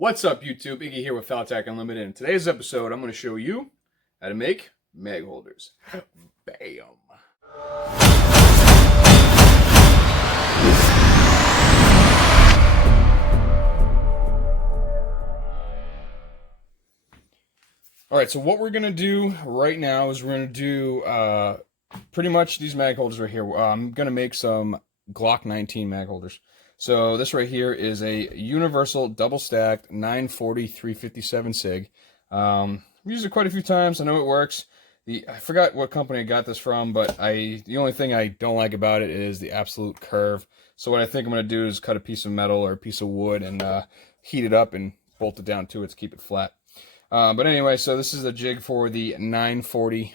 What's up, YouTube? Iggy here with Faltac Unlimited. In today's episode, I'm going to show you how to make mag holders. Bam! Alright, so what we're going to do right now is we're going to do pretty much these mag holders right here. I'm going to make some Glock 19 mag holders. So this right here is a universal double stacked 940 357 SIG. I've used it quite a few times. I know it works. I forgot what company I got this from, but the only thing I don't like about it is the absolute curve. So what I think I'm going to do is cut a piece of metal or a piece of wood and heat it up and bolt it down to it to keep it flat. But anyway, so this is the jig for the 940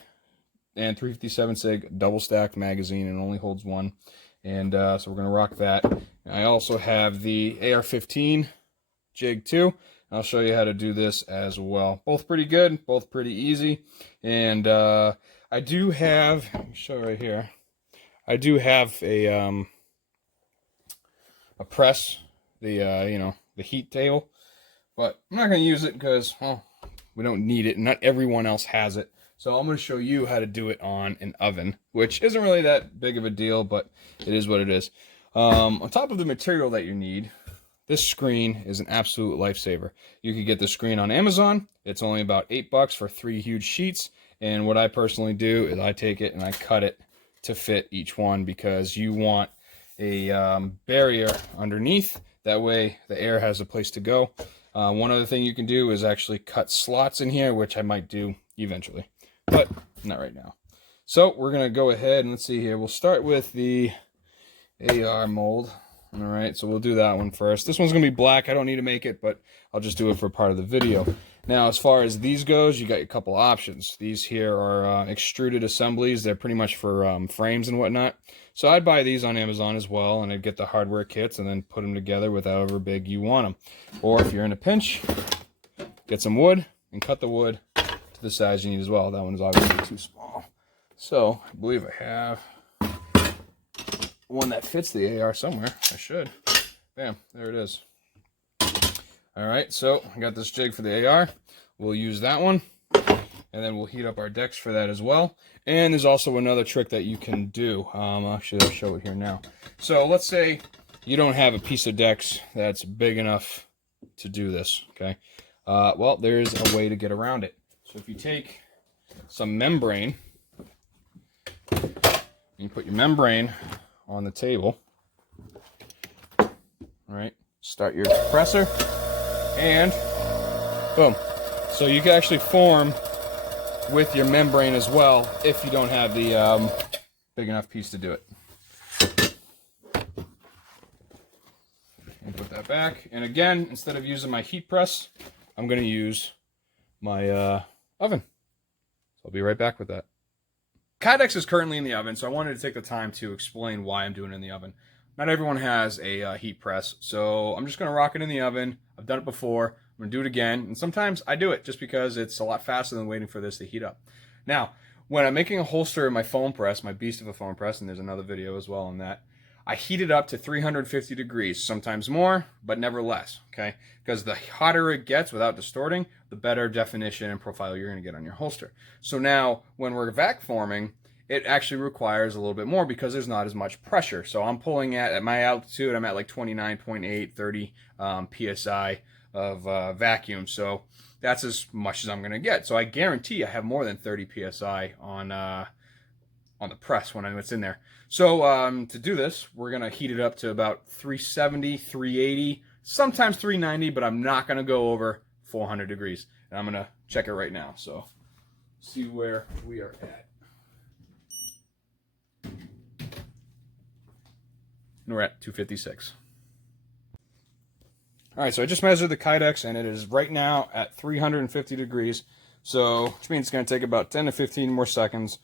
and 357 SIG double stacked magazine, and it only holds one. And so we're going to rock that. I also have the AR-15 jig too. I'll show you how to do this as well. Both pretty good, both pretty easy. And I do have, let me show right here, I do have a press, the heat table, but I'm not going to use it because, well, we don't need it, and not everyone else has it. So I'm going to show you how to do it on an oven, which isn't really that big of a deal, but it is what it is. On top of the material that you need, this screen is an absolute lifesaver. You could get the screen on Amazon. It's only about $8 for 3 huge sheets. And what I personally do is I take it and I cut it to fit each one, because you want a barrier underneath. That way the air has a place to go. One other thing you can do is actually cut slots in here, which I might do eventually, but not right now. So we're going to go ahead and let's see here. We'll start with the AR mold. All right, so we'll do that one first. This one's going to be black. I don't need to make it, but I'll just do it for part of the video. Now, as far as these goes, you got a couple options. These here are extruded assemblies. They're pretty much for frames and whatnot. So I'd buy these on Amazon as well, and I'd get the hardware kits and then put them together with however big you want them. Or if you're in a pinch, get some wood and cut the wood to the size you need as well. That one is obviously too small. So I believe I have one that fits the AR somewhere. I should. Bam, there it is. All right, so I got this jig for the AR. We'll use that one, and then we'll heat up our decks for that as well. And there's also another trick that you can do. Actually, I'll show it here now. So let's say you don't have a piece of decks that's big enough to do this, okay? Well, there's a way to get around it. So if you take some membrane, you put your membrane on the table. All right, start your compressor, and boom. So you can actually form with your membrane as well if you don't have the big enough piece to do it. And put that back. And again, instead of using my heat press, I'm going to use my oven. So I'll be right back with that. Kydex is currently in the oven, so I wanted to take the time to explain why I'm doing it in the oven. Not everyone has a heat press, so I'm just going to rock it in the oven. I've done it before. I'm going to do it again, and sometimes I do it just because it's a lot faster than waiting for this to heat up. Now, when I'm making a holster in my foam press, my beast of a foam press, and there's another video as well on that, I heat it up to 350 degrees, sometimes more, but never less, okay? Because the hotter it gets without distorting, the better definition and profile you're going to get on your holster. So now, when we're vac forming, it actually requires a little bit more because there's not as much pressure. So I'm pulling at my altitude, I'm at like 29.8, 30 PSI of vacuum. So that's as much as I'm going to get. So I guarantee I have more than 30 PSI on the press when it's in there. So to do this, we're going to heat it up to about 370, 380, sometimes 390, but I'm not going to go over 400 degrees. And I'm going to check it right now. So see where we are at. And we're at 256. All right, so I just measured the Kydex, and it is right now at 350 degrees. So, which means it's going to take about 10 to 15 more seconds,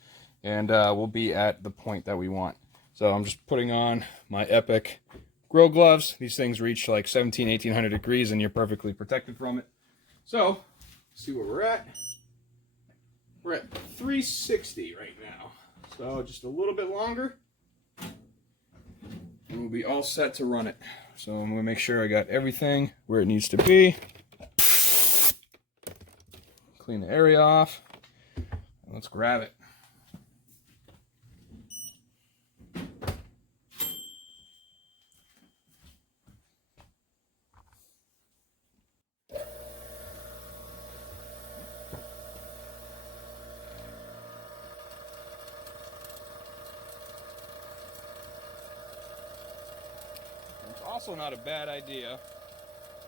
and we'll be at the point that we want. So I'm just putting on my Epic grill gloves. These things reach like 1800 degrees, and you're perfectly protected from it. So, see where we're at. We're at 360 right now. So just a little bit longer, and we'll be all set to run it. So I'm going to make sure I got everything where it needs to be. clean the area off. Let's grab it. It's also not a bad idea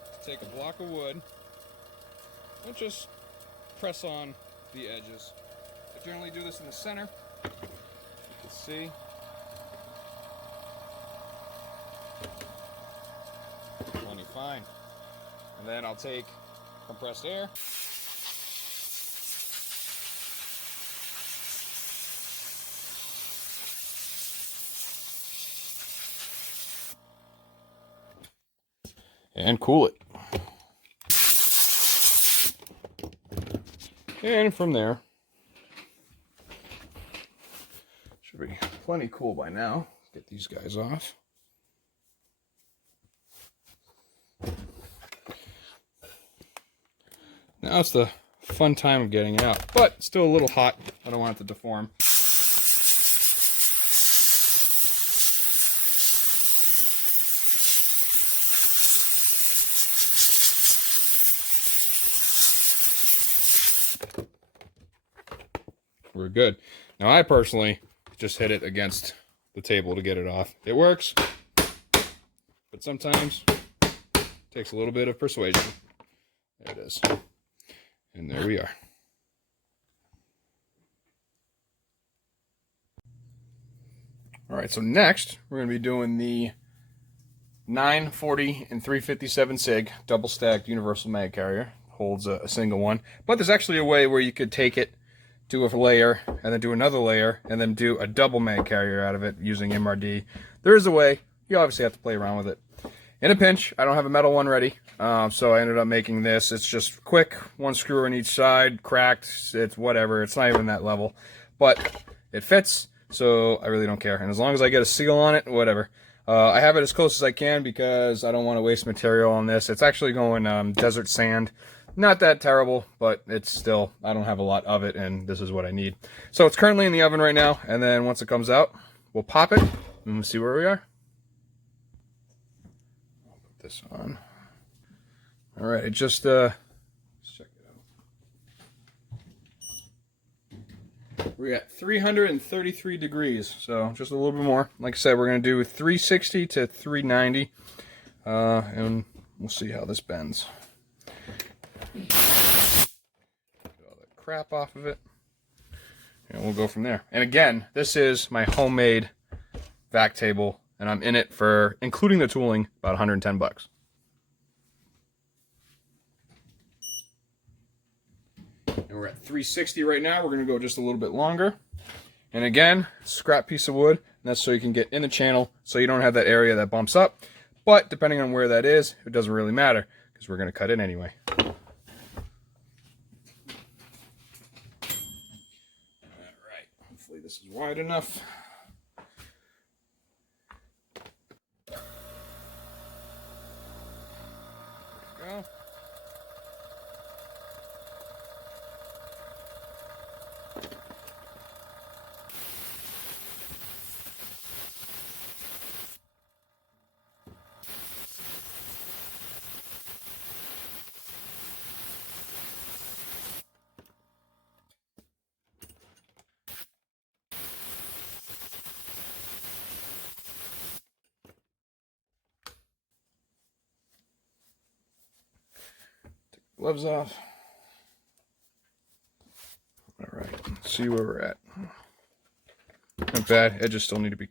to take a block of wood and just press on the edges. I generally do this in the center. You can see. Plenty fine. And then I'll take compressed air. And cool it. And from there, should be plenty cool by now. Get these guys off. Now it's the fun time of getting it out, but still a little hot. I don't want it to deform. We're good. Now I personally just hit it against the table to get it off. It works, but sometimes it takes a little bit of persuasion. There it is. And there we are. All right, so next we're going to be doing the 940 and 357 SIG double stacked universal mag carrier. Holds a single one, but there's actually a way where you could take it, do a layer, and then do another layer, and then do a double mag carrier out of it using MRD. There is a way. You obviously have to play around with it. In a pinch, I don't have a metal one ready, so I ended up making this. It's just quick, one screw on each side, cracked, it's whatever. It's not even that level, but it fits, so I really don't care. And as long as I get a seal on it, whatever. I have it as close as I can because I don't want to waste material on this. It's actually going desert sand. Not that terrible, but it's still, I don't have a lot of it, and this is what I need. So it's currently in the oven right now, and then once it comes out, we'll pop it, and we'll see where we are. I'll put this on. All right, it just, let's check it out. We're at 333 degrees, so just a little bit more. Like I said, we're going to do 360 to 390, and we'll see how this bends. Get all that crap off of it, and we'll go from there. And again, this is my homemade vac table, and I'm in it for, including the tooling, about 110 bucks. And we're at 360 right now. We're going to go just a little bit longer. And again, scrap piece of wood, and that's so you can get in the channel, so you don't have that area that bumps up. But depending on where that is, it doesn't really matter, because we're going to cut it anyway. This is wide enough. There we go. Gloves off. All right, let's see where we're at. Not bad. Edges still need to be.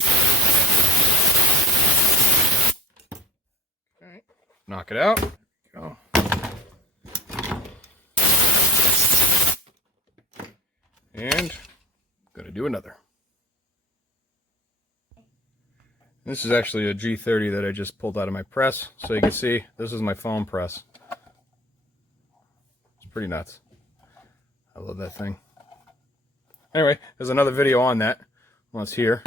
All right, knock it out. There we go. And I'm gonna do another. This is actually a G30 that I just pulled out of my press, so you can see this is my foam press. Pretty nuts. I love that thing. Anyway, there's another video on that. Well, it's here.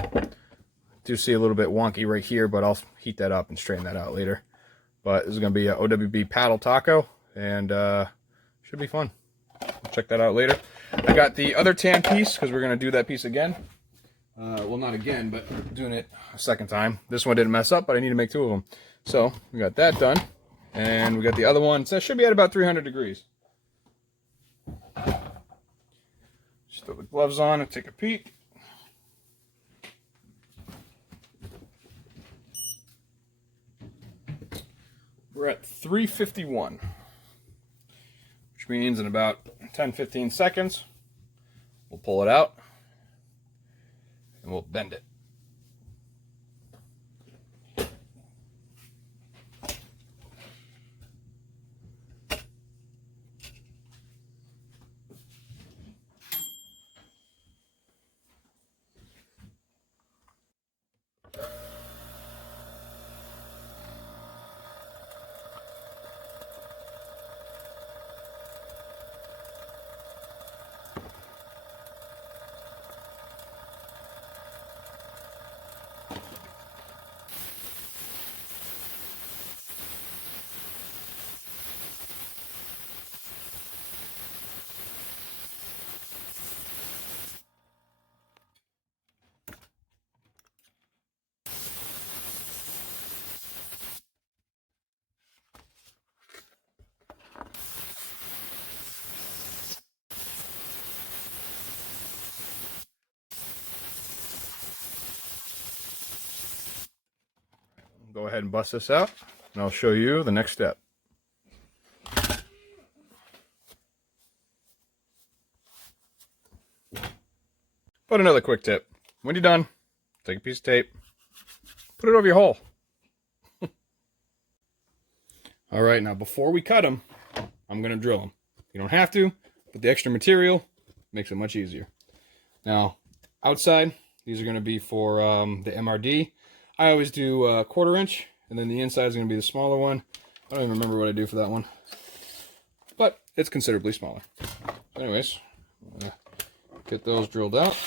Do see a little bit wonky right here, but I'll heat that up and straighten that out later. But this is going to be a OWB paddle taco, and should be fun. check that out later. I got the other tan piece because we're going to do that piece again. Well, not again, but doing it a second time. This one didn't mess up, but I need to make 2 of them. So we got that done, and we got the other one. So that should be at about 300 degrees. Just throw the gloves on and take a peek. We're at 351, which means in about 10-15 seconds, we'll pull it out and we'll bend it. Go ahead and bust this out, and I'll show you the next step. But another quick tip. When you're done, take a piece of tape, put it over your hole. All right, now before we cut them, I'm going to drill them. You don't have to, but the extra material makes it much easier. Now, outside, these are going to be for the MRD. I always do 1/4 inch, and then the inside is going to be the smaller one. I don't even remember what I do for that one, but it's considerably smaller. So anyways, get those drilled out.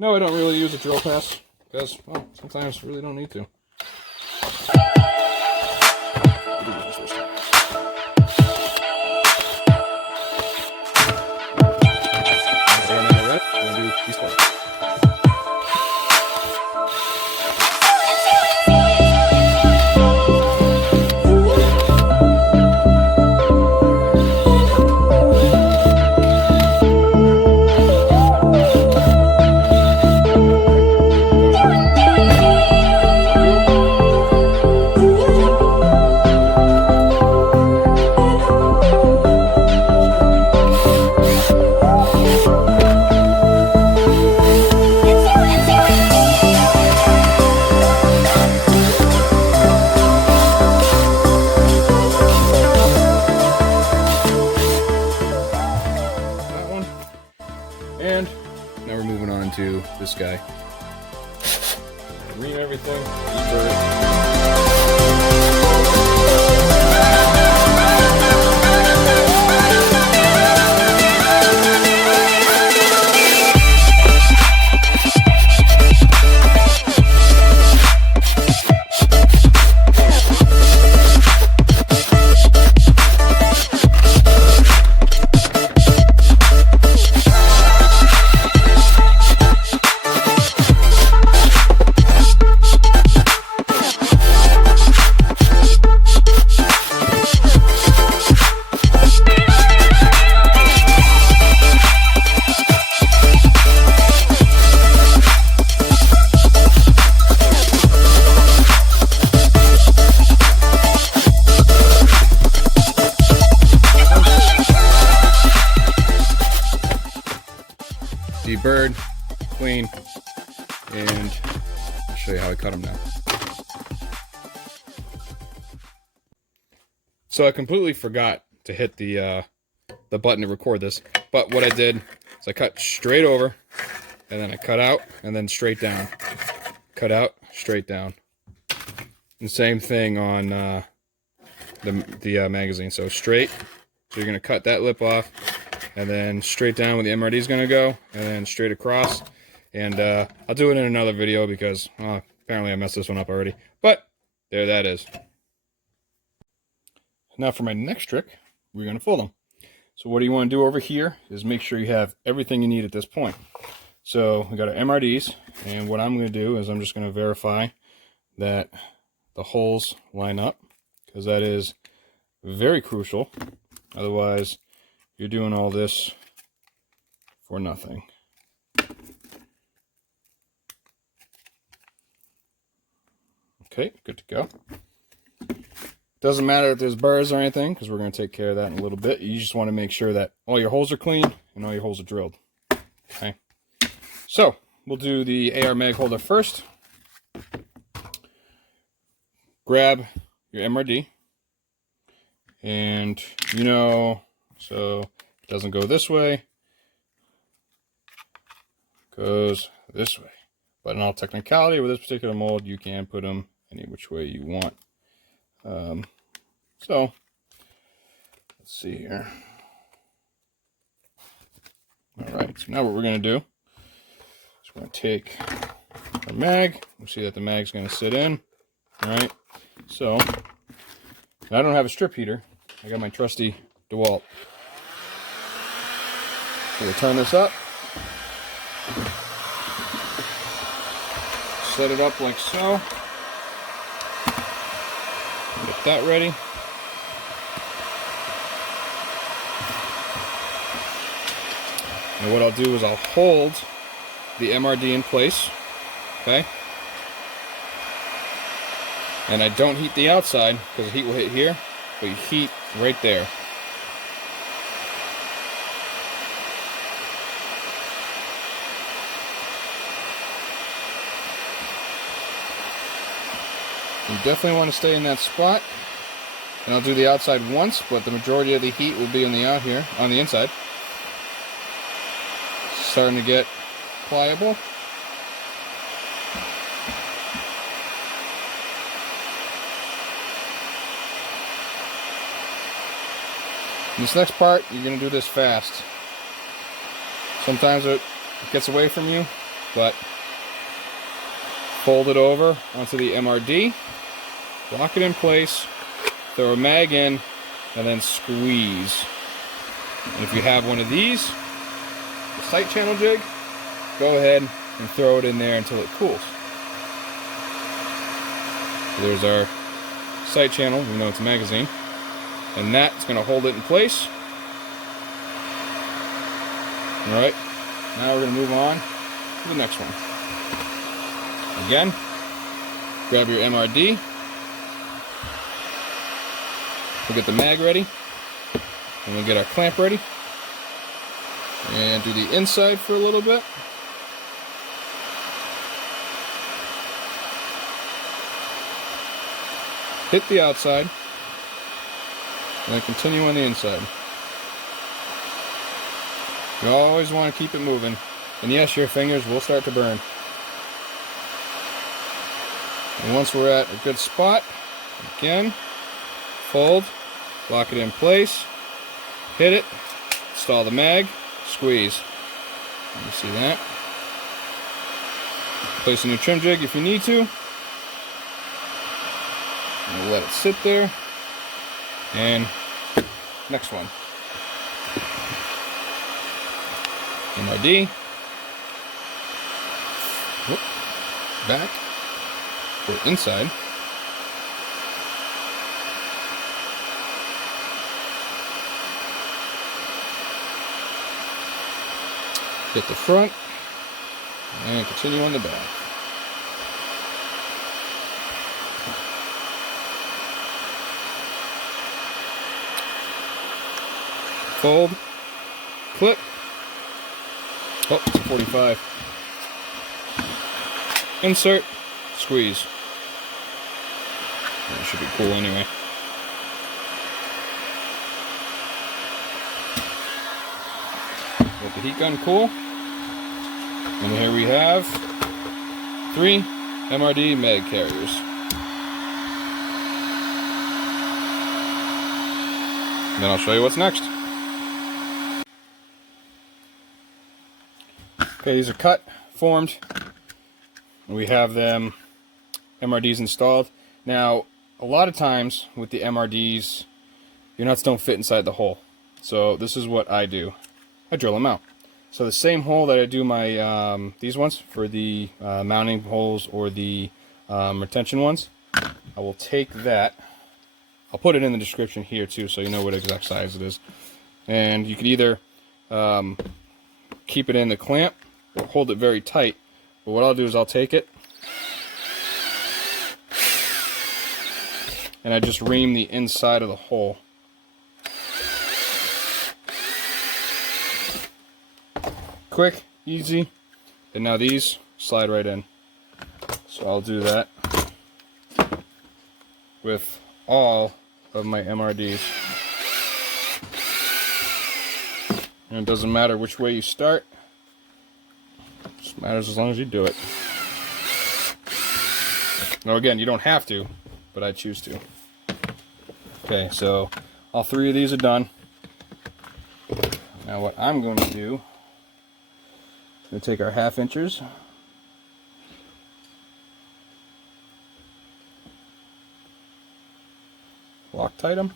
No, I don't really use a drill pass because, well, sometimes I really don't need to. And now we're moving on to this guy. Green everything. Bird, clean, and I'll show you how I cut them now. So I completely forgot to hit the button to record this, but what I did is I cut straight over, and then I cut out, and then straight down. Cut out, straight down. And same thing on the magazine. So straight, so you're going to cut that lip off, and then straight down where the MRD is going to go, and then straight across. And I'll do it in another video because apparently I messed this one up already. But there that is. Now for my next trick, we're going to fold them. So what do you want to do over here is make sure you have everything you need at this point. So we got our MRDs, and what I'm going to do is I'm just going to verify that the holes line up, because that is very crucial. Otherwise, you're doing all this for nothing. Okay, good to go. Doesn't matter if there's burrs or anything, because we're going to take care of that in a little bit. You just want to make sure that all your holes are clean and all your holes are drilled. Okay. So, we'll do the AR mag holder first. Grab your MRD. And, so it doesn't go this way. Goes this way. But in all technicality, with this particular mold, you can put them any which way you want. So, let's see here. Alright, so now what we're going to do is we're going to take our mag. We'll see that the mag's going to sit in. Alright, so I don't have a strip heater. I got my trusty DeWalt. So we'll turn this up. Set it up like so. Get that ready. And what I'll do is I'll hold the MRD in place, okay? And I don't heat the outside because the heat will hit here, but you heat right there. You definitely want to stay in that spot. And I'll do the outside once, but the majority of the heat will be on the inside. Starting to get pliable. In this next part, you're going to do this fast. Sometimes it gets away from you, but fold it over onto the MRD, lock it in place, throw a mag in, and then squeeze. And if you have one of these, the sight channel jig, go ahead and throw it in there until it cools. So there's our sight channel, even though it's a magazine. And that's going to hold it in place. Alright, now we're going to move on to the next one. Again, grab your MRD. We'll get the mag ready. And we'll get our clamp ready. And do the inside for a little bit. Hit the outside. And then continue on the inside. You always want to keep it moving. And yes, your fingers will start to burn. And once we're at a good spot, again, fold, lock it in place, hit it, install the mag, squeeze. You see that? Place a new trim jig if you need to. And we'll let it sit there. And next one. MRD. Whoop. Back. Or inside. Hit the front. And continue on the back. Fold, clip. Oh, it's a 45. Insert, squeeze. That should be cool anyway. Let the heat gun cool. And here we have 3 MRD mag carriers. And then I'll show you what's next. Okay, these are cut, formed, and we have them MRDs installed. Now, a lot of times with the MRDs, your nuts don't fit inside the hole. So this is what I do. I drill them out. So the same hole that I do my these ones for the mounting holes or the retention ones, I will take that. I'll put it in the description here too, so you know what exact size it is. And you can either keep it in the clamp or hold it very tight. But what I'll do is I'll take it and I just ream the inside of the hole. Quick, easy, and now these slide right in. So I'll do that with all of my MRDs. And it doesn't matter which way you start, it just matters as long as you do it. Now again, you don't have to, but I choose to. Okay, so all 3 of these are done. Now what I'm going to do, I'm going to take our 1/2 inches, Loctite them.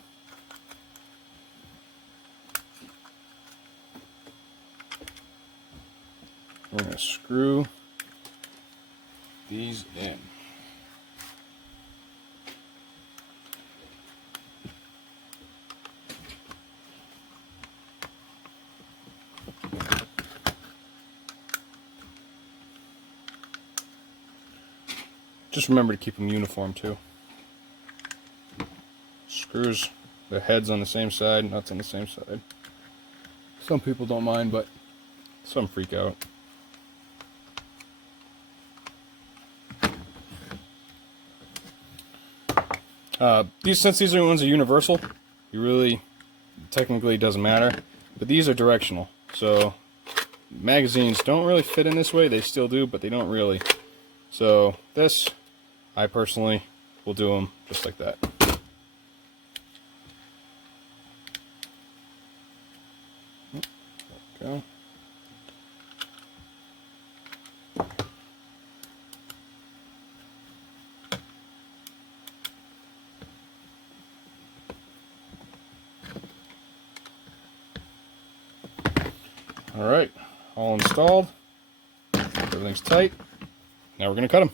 We're going to screw these in. Just remember to keep them uniform too. Screws, the heads on the same side, nuts on the same side. Some people don't mind, but some freak out. Since these ones are universal, you really, technically doesn't matter, but these are directional. So magazines don't really fit in this way. They still do, but they don't really. So this, I personally will do them just like that. Go. All right, all installed. Everything's tight. Now we're going to cut them.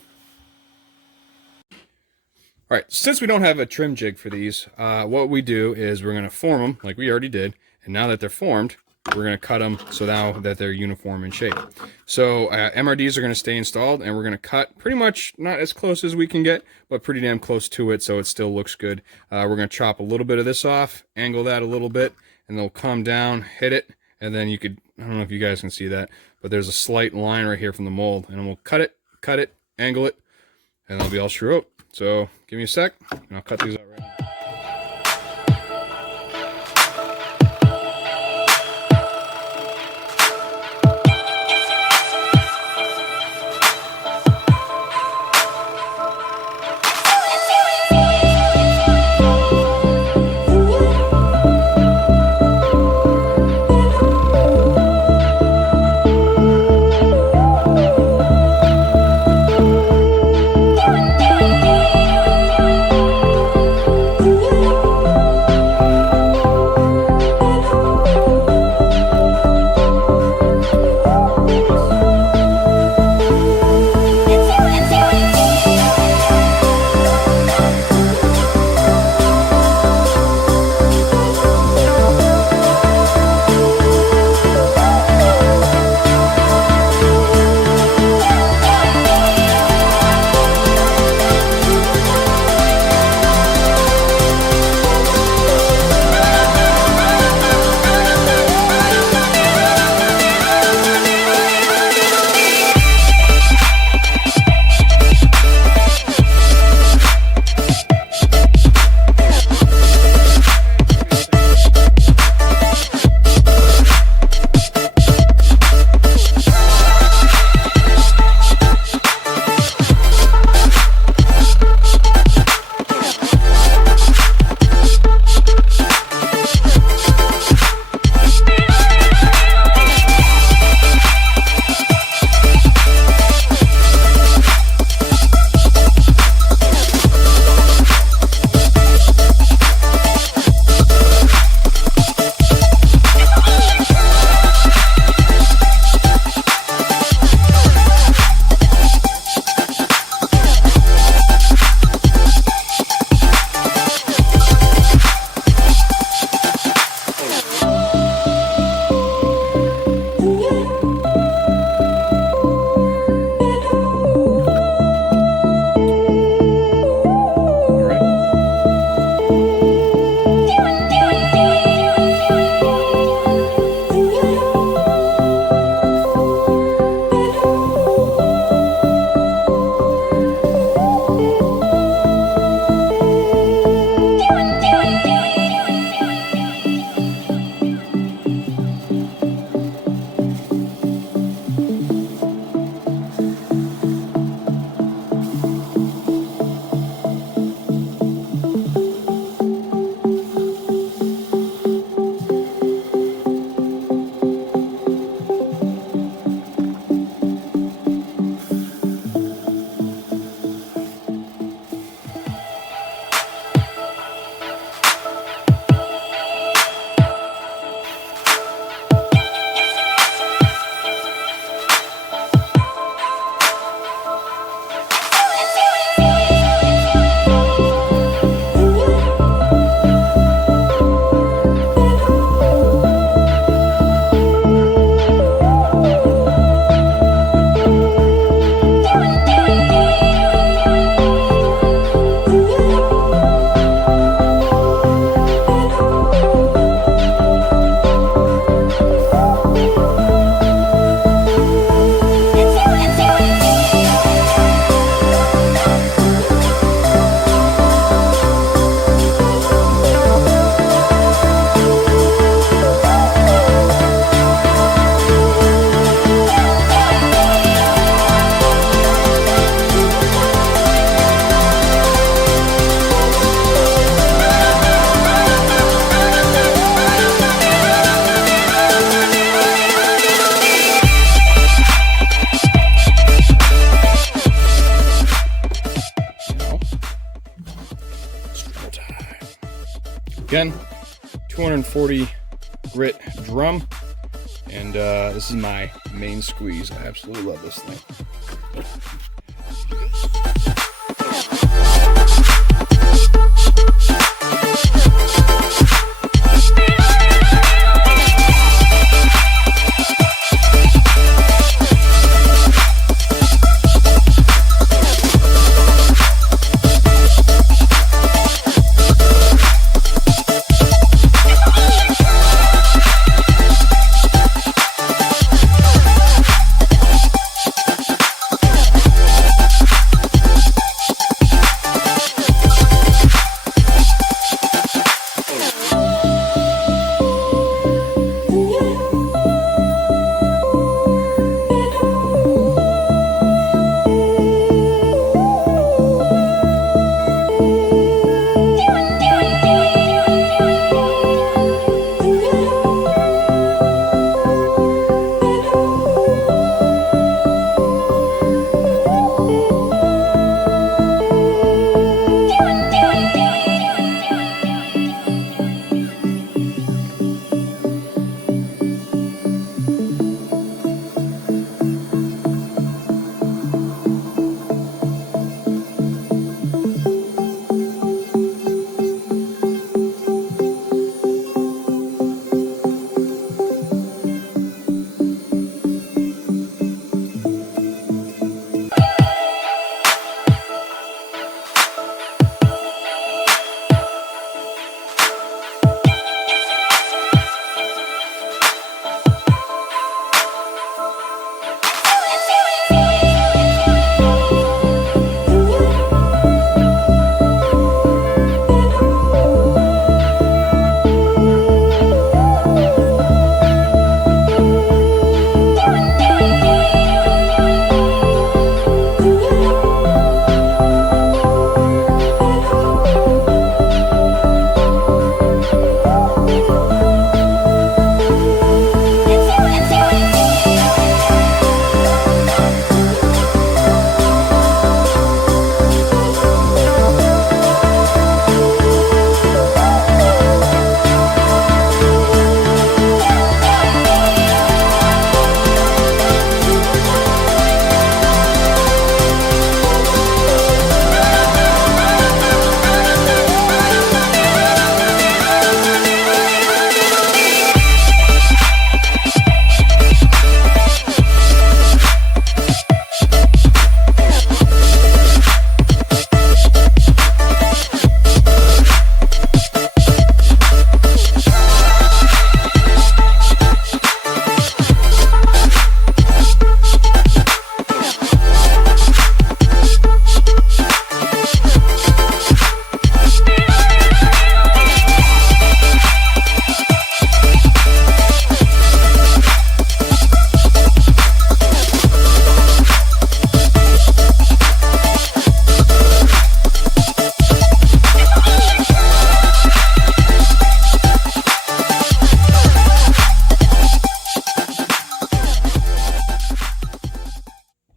All right, since we don't have a trim jig for these, what we do is we're going to form them like we already did. And now that they're formed, we're going to cut them so now that they're uniform in shape. So MRDs are going to stay installed, and we're going to cut pretty much not as close as we can get, but pretty damn close to it so it still looks good. We're going to chop a little bit of this off, angle that a little bit, and they'll come down, hit it, and then you could, I don't know if you guys can see that, but there's a slight line right here from the mold, and then we'll cut it, angle it, and they'll be all screwed up. So give me a sec, and I'll cut these out right now. Again, 240 grit drum, and this is my main squeeze. I absolutely love this thing.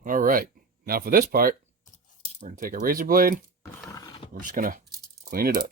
All right, now for this part, we're going to take a razor blade. We're just going to clean it up.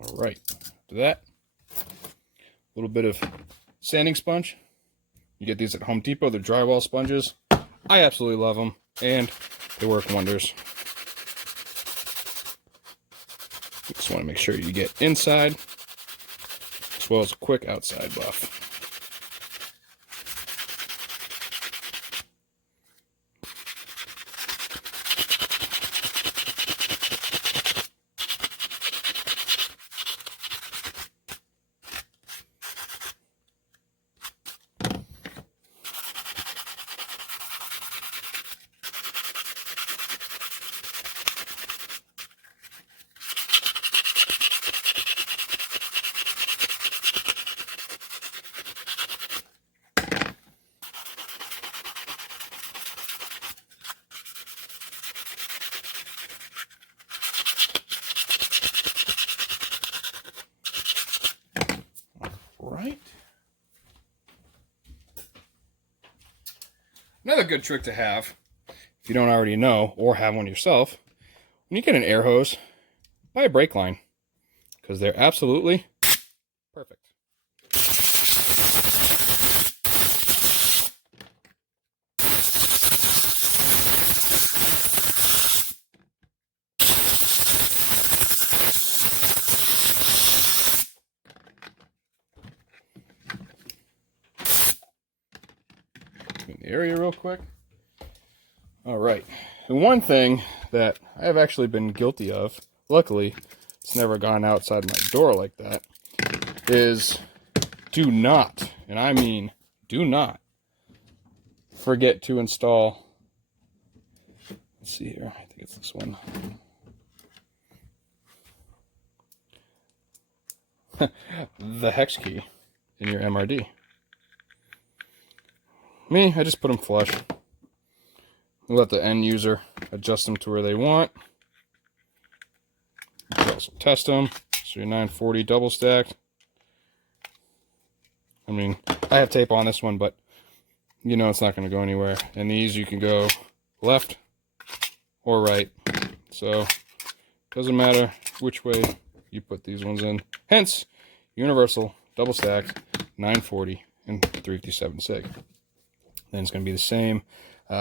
All right, after that, a little bit of sanding sponge. You get these at Home Depot. They're drywall sponges. I absolutely love them, and they work wonders. You just want to make sure you get inside, as well as a quick outside buff. Another good trick to have, if you don't already know or have one yourself, when you get an air hose, buy a brake line, because they're absolutely perfect. In the area real quick. All right. The one thing that I have actually been guilty of, luckily it's never gone outside my door like that, is do not, and I mean do not, forget to install, let's see here, I think it's this one. The hex key in your MRD. Me, I just put them flush. Let the end user adjust them to where they want. You can also test them. So your 940 double stacked. I mean, I have tape on this one, but you know it's not going to go anywhere. And these you can go left or right. So it doesn't matter which way you put these ones in. Hence, universal double stacked 940 and 357 sig. Then it's going to be the same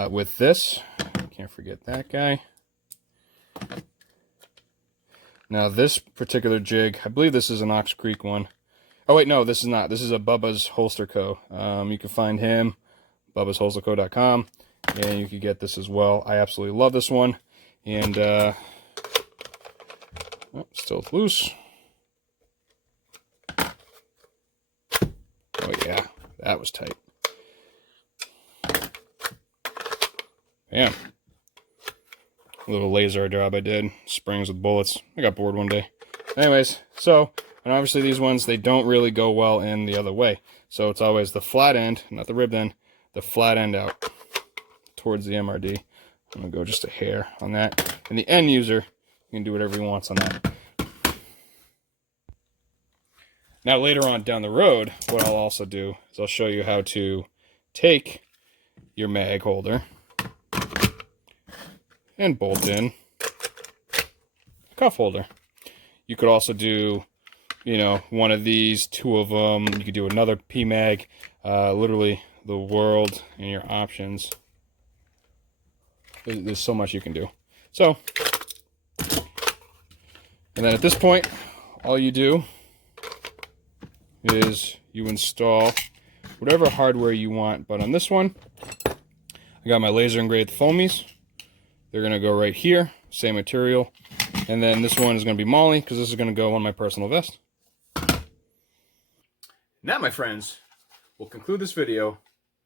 with this. Can't forget that guy. Now this particular jig, I believe this is an Ox Creek one. Oh wait, no, this is not. This is a Bubba's Holster Co. You can find him, bubbasholsterco.com, and you can get this as well. I absolutely love this one. And oh, still loose. Oh yeah, that was tight. Yeah. A little laser job I did. Springs with bullets. I got bored one day. Anyways, so, and obviously these ones, they don't really go well in the other way. So it's always the flat end, not the ribbed end, the flat end out towards the MRD. I'm going to go just a hair on that. And the end user can do whatever he wants on that. Now later on down the road, what I'll also do is I'll show you how to take your mag holder and bolt in a cuff holder. You could also do, you know, one of these, two of them. You could do another PMag, literally the world and your options. There's so much you can do. So, and then at this point, all you do is you install whatever hardware you want. But on this one, I got my laser engraved foamies. They're going to go right here, same material. And then this one is going to be Molly, because this is going to go on my personal vest. And that, my friends, will conclude this video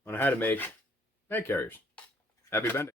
on how to make mag carriers. Happy bending.